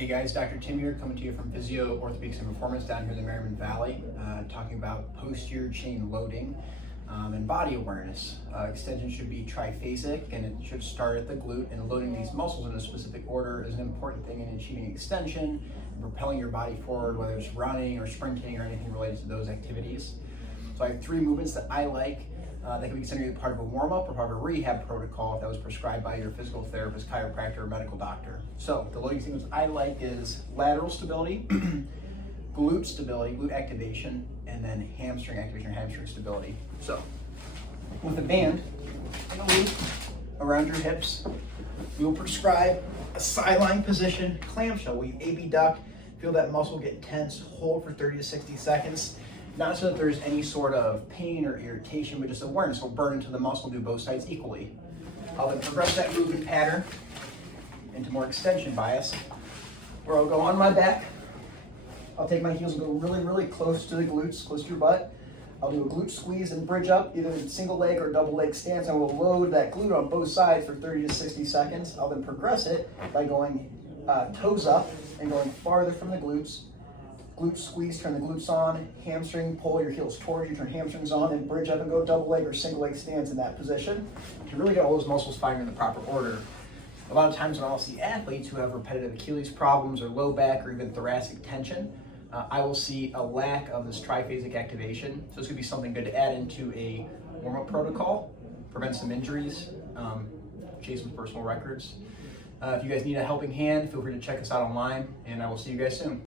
Hey guys, Dr. Tim here, coming to you from Physio, Orthopedics, and Performance down here in the Merriman Valley, talking about posterior chain loading and body awareness. Extension should be triphasic, and it should start at the glute, and loading these muscles in a specific order is an important thing in achieving extension and propelling your body forward, whether it's running or sprinting or anything related to those activities. So I have 3 movements that I like that can be considered either part of a warm-up or part of a rehab protocol if that was prescribed by your physical therapist, chiropractor, or medical doctor. So the loading sequence I like is lateral stability, glute stability, glute activation, and then hamstring activation or hamstring stability. So with a band and a loop around your hips, we will prescribe a sideline position, clamshell. We abduct, feel that muscle get tense, hold for 30 to 60 seconds. Not so that there's any sort of pain or irritation, but just awareness. We'll burn into the muscle, do both sides equally. I'll then progress that movement pattern into more extension bias, where I'll go on my back. I'll take my heels and go really, really close to the glutes, close to your butt. I'll do a glute squeeze and bridge up, either in single leg or double leg stance. I will load that glute on both sides for 30 to 60 seconds. I'll then progress it by going toes up and going farther from the glutes. Glute squeeze, turn the glutes on, hamstring, pull your heels towards you, turn hamstrings on, and bridge up and go double leg or single leg stance in that position to really get all those muscles firing in the proper order. A lot of times when I'll see athletes who have repetitive Achilles problems or low back or even thoracic tension, I will see a lack of this triphasic activation. So this could be something good to add into a warm-up protocol, prevent some injuries, chase some personal records. If you guys need a helping hand, feel free to check us out online, and I will see you guys soon.